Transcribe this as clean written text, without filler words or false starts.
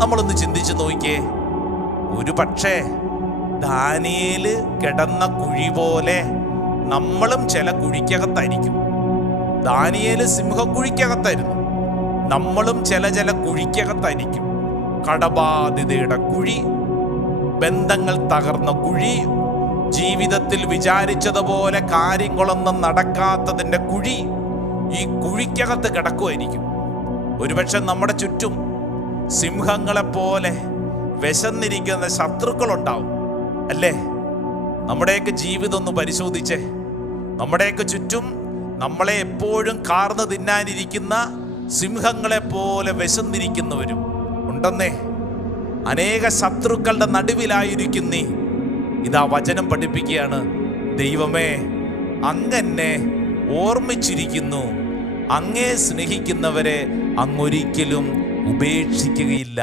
നമ്മളൊന്ന് ചിന്തിച്ചു നോക്കിയേ. ഒരു പക്ഷേ ദാനിയേല് കിടന്ന കുഴി പോലെ നമ്മളും ചില കുഴിക്കകത്തായിരിക്കും. ദാനിയേല് സിംഹക്കുഴിക്കകത്തായിരുന്നു, നമ്മളും ചില കുഴിക്കകത്തായിരിക്കും. കടബാധിതയുടെ കുഴി, ബന്ധങ്ങൾ തകർന്ന കുഴി, ജീവിതത്തിൽ വിചാരിച്ചതുപോലെ കാര്യങ്ങളൊന്നും നടക്കാത്തതിൻ്റെ കുഴി, ഈ കുഴിക്കകത്ത് കിടക്കുമായിരിക്കും. ഒരുപക്ഷെ നമ്മുടെ ചുറ്റും സിംഹങ്ങളെപ്പോലെ വിശന്നിരിക്കുന്ന ശത്രുക്കളുണ്ടാവും, അല്ലേ? നമ്മുടെയൊക്കെ ജീവിതം ഒന്ന് പരിശോധിച്ചേ. നമ്മുടെയൊക്കെ ചുറ്റും നമ്മളെ എപ്പോഴും കാർന്നു തിന്നാനിരിക്കുന്ന സിംഹങ്ങളെപ്പോലെ വിശന്നിരിക്കുന്നവരും ഉണ്ടെന്നേ. അനേക ശത്രുക്കളുടെ നടുവിലായിരിക്കുന്നേ. ഇതാ വചനം പഠിപ്പിക്കുകയാണ്, ദൈവമേ, അങ്ങെന്നെ ഓർമ്മിച്ചിരിക്കുന്നു, അങ്ങേ സ്നേഹിക്കുന്നവരെ അങ്ങൊരിക്കലും ഉപേക്ഷിക്കുകയില്ല.